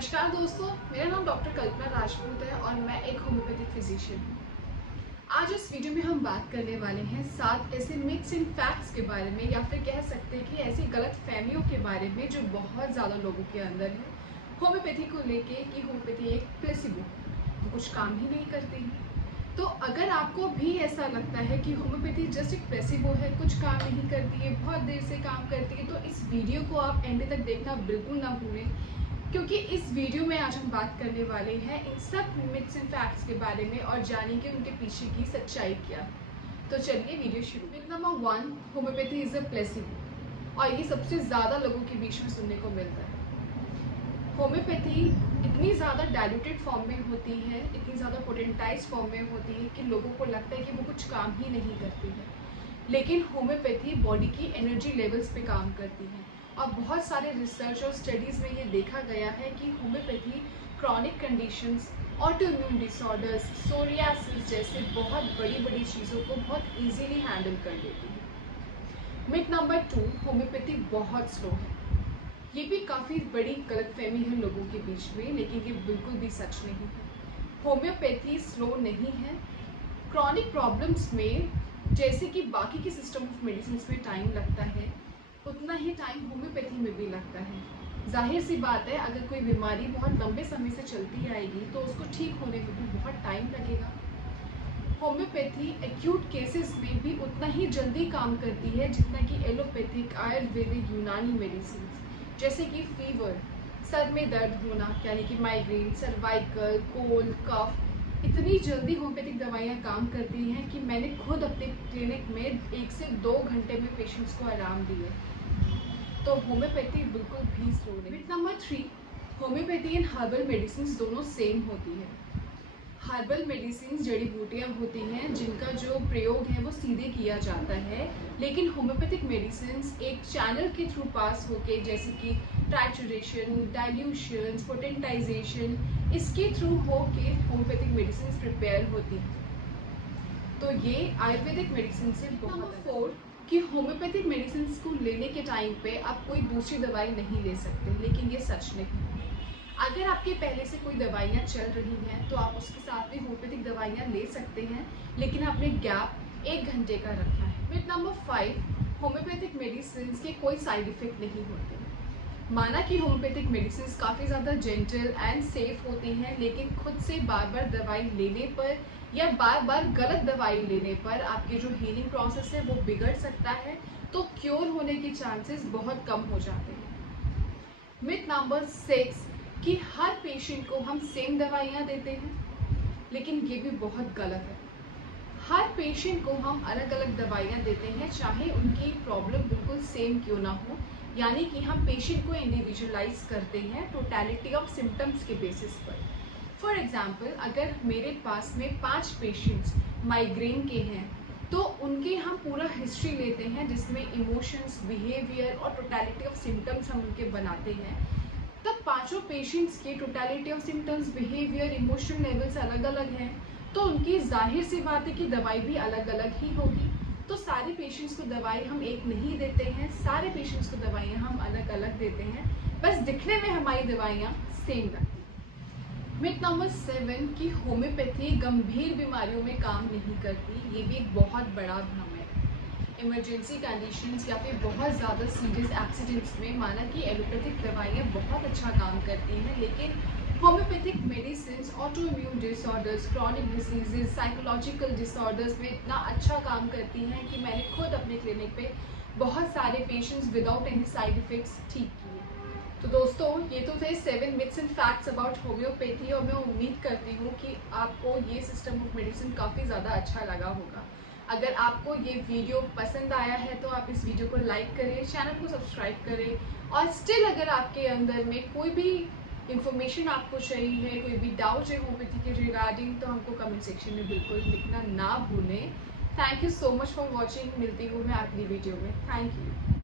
नमस्कार दोस्तों, मेरा नाम डॉक्टर कल्पना राजपूत है और मैं एक होम्योपैथिक फिजिशियन हूँ। आज इस वीडियो में हम बात करने वाले हैं 7 ऐसे मिथ्स एंड फैक्ट्स के बारे में, या फिर कह सकते हैं कि ऐसी गलत फहमियों के बारे में जो बहुत ज़्यादा लोगों के अंदर है होम्योपैथी को लेके कि होम्योपैथी एक प्लेसिबो, वो कुछ काम ही नहीं करती है। तो अगर आपको भी ऐसा लगता है कि होम्योपैथी जस्ट एक प्लेसिबो है, कुछ काम नहीं करती है, बहुत देर से काम करती है, तो इस वीडियो को आप एंड तक देखना बिल्कुल ना भूलें, क्योंकि इस वीडियो में आज हम बात करने वाले हैं इन सब मिथ्स एंड फैक्ट्स के बारे में और जानेंगे उनके पीछे की सच्चाई क्या। तो चलिए वीडियो शुरू। Myth number 1, homeopathy is a placebo. और ये सबसे ज़्यादा लोगों के बीच में सुनने को मिलता है। होम्योपैथी इतनी ज़्यादा डाइल्यूटेड फॉर्म में होती है, इतनी ज़्यादा पोटेंटाइज फॉर्म में होती है कि लोगों को लगता है कि वो कुछ काम ही नहीं करती है। लेकिन होम्योपैथी बॉडी की एनर्जी लेवल्स पे काम करती है और बहुत सारे रिसर्च और स्टडीज़ में ये देखा गया है कि homeopathy chronic conditions, autoimmune disorders, psoriasis जैसे बहुत बड़ी बड़ी चीज़ों को बहुत इजीली हैंडल कर लेती है। मिथ नंबर 2, होम्योपैथी बहुत स्लो है। ये भी काफ़ी बड़ी गलतफहमी है लोगों के बीच में, लेकिन ये बिल्कुल भी सच नहीं है। होम्योपैथी स्लो नहीं है। क्रॉनिक प्रॉब्लम्स में जैसे कि बाकी के सिस्टम ऑफ मेडिसिन में टाइम लगता है, उतना ही टाइम होम्योपैथी में भी लगता है। जाहिर सी बात है, अगर कोई बीमारी बहुत लंबे समय से चलती आएगी तो उसको ठीक होने में भी बहुत टाइम लगेगा। होम्योपैथी एक्यूट केसेस में भी उतना ही जल्दी काम करती है जितना कि एलोपैथिक, आयुर्वेदिक, यूनानी मेडिसिन, जैसे कि फीवर, सर में दर्द होना यानी कि माइग्रेन, सर्वाइकल, कोल्ड, कफ, इतनी जल्दी होम्योपैथिक दवाइयाँ काम करती हैं कि मैंने खुद अपने क्लिनिक में 1 से 2 घंटे में पेशेंट्स को आराम दिए। तो होम्योपैथी बिल्कुल भी स्लो नहीं। Myth number 3, homeopathy and herbal medicine दोनों सेम होती है। हर्बल मेडिसिन जड़ी बूटियाँ होती हैं जिनका जो प्रयोग है वो सीधे किया जाता है, लेकिन होम्योपैथिक मेडिसिन एक चैनल के थ्रू पास होके, जैसे कि ट्राइचुरेशन, डाइल्यूशन, पोटेंटाइजेशन, इसके थ्रू होके होम्योपैथिक मेडिसिन प्रिपेयर होती है। तो ये आयुर्वेदिक मेडिसिन से बहुत 4 कि होम्योपैथिक मेडिसिन को लेने के टाइम पे आप कोई दूसरी दवाई नहीं ले सकते, लेकिन ये सच नहीं है। अगर आपके पहले से कोई दवाइयाँ चल रही हैं तो आप उसके साथ भी होम्योपैथिक दवाइयाँ ले सकते हैं, लेकिन आपने गैप 1 घंटे का रखना है। मिथ नंबर 5, होम्योपैथिक मेडिसिन के कोई साइड इफ़ेक्ट नहीं होते। माना कि होम्योपैथिक मेडिसिन काफ़ी ज़्यादा जेंटल एंड सेफ होती हैं, लेकिन खुद से बार बार दवाई लेने पर या बार बार गलत दवाई लेने पर आपके जो हीलिंग प्रोसेस है वो बिगड़ सकता है, तो क्योर होने के चांसेस बहुत कम हो जाते हैं। मिथ नंबर 6 कि हर पेशेंट को हम सेम दवाइयाँ देते हैं, लेकिन ये भी बहुत गलत है। हर पेशेंट को हम अलग अलग दवाइयाँ देते हैं, चाहे उनकी प्रॉब्लम बिल्कुल सेम क्यों ना हो, यानी कि हम पेशेंट को इंडिविजुअलाइज करते हैं टोटलिटी ऑफ सिम्टम्स के बेसिस पर। फॉर एग्जांपल, अगर मेरे पास में 5 पेशेंट्स माइग्रेन के हैं तो उनके हम पूरा हिस्ट्री लेते हैं जिसमें इमोशंस, बिहेवियर और टोटलिटी ऑफ सिम्टम्स हम उनके बनाते हैं। तब 5 पेशेंट्स के totality of symptoms, behaviour, emotional levels अलग अलग हैं, तो उनकी जाहिर सी बात है कि दवाई भी अलग अलग ही होगी। तो सारे पेशेंट्स को दवाई हम एक नहीं देते हैं, सारे पेशेंट्स को दवाइयाँ हम अलग अलग देते हैं, बस दिखने में हमारी दवाइयाँ सेम लगती हैं। मिथ नंबर 7 कि होम्योपैथी गंभीर बीमारियों में काम नहीं करती, ये भी एक बहुत बड़ा भ्रम है। इमरजेंसी कंडीशंस या फिर बहुत ज़्यादा सीरियस एक्सीडेंट्स में माना कि एलोपैथिक दवाइयाँ बहुत अच्छा काम करती हैं, लेकिन homeopathic medicine auto immune disorders, chronic diseases, psychological disorders में इतना अच्छा काम करती हैं कि मैंने खुद अपने क्लिनिक पे बहुत सारे patients without any side effects ठीक किए। तो दोस्तों, ये तो थे 7 myths and facts about homeopathy, और मैं उम्मीद करती हूँ कि आपको ये सिस्टम ऑफ मेडिसिन काफ़ी ज़्यादा अच्छा लगा होगा। अगर आपको ये वीडियो पसंद आया है तो आप इस वीडियो को लाइक करें, चैनल को सब्सक्राइब करें, और स्टिल अगर आपके अंदर में कोई भी इन्फॉर्मेशन आपको चाहिए है, कोई भी डाउट है होम्योपैथी के रिगार्डिंग, तो हमको कमेंट सेक्शन में बिल्कुल लिखना ना भूलें। Thank you so much for watching. मिलती हूँ मैं अगली वीडियो में। Thank you.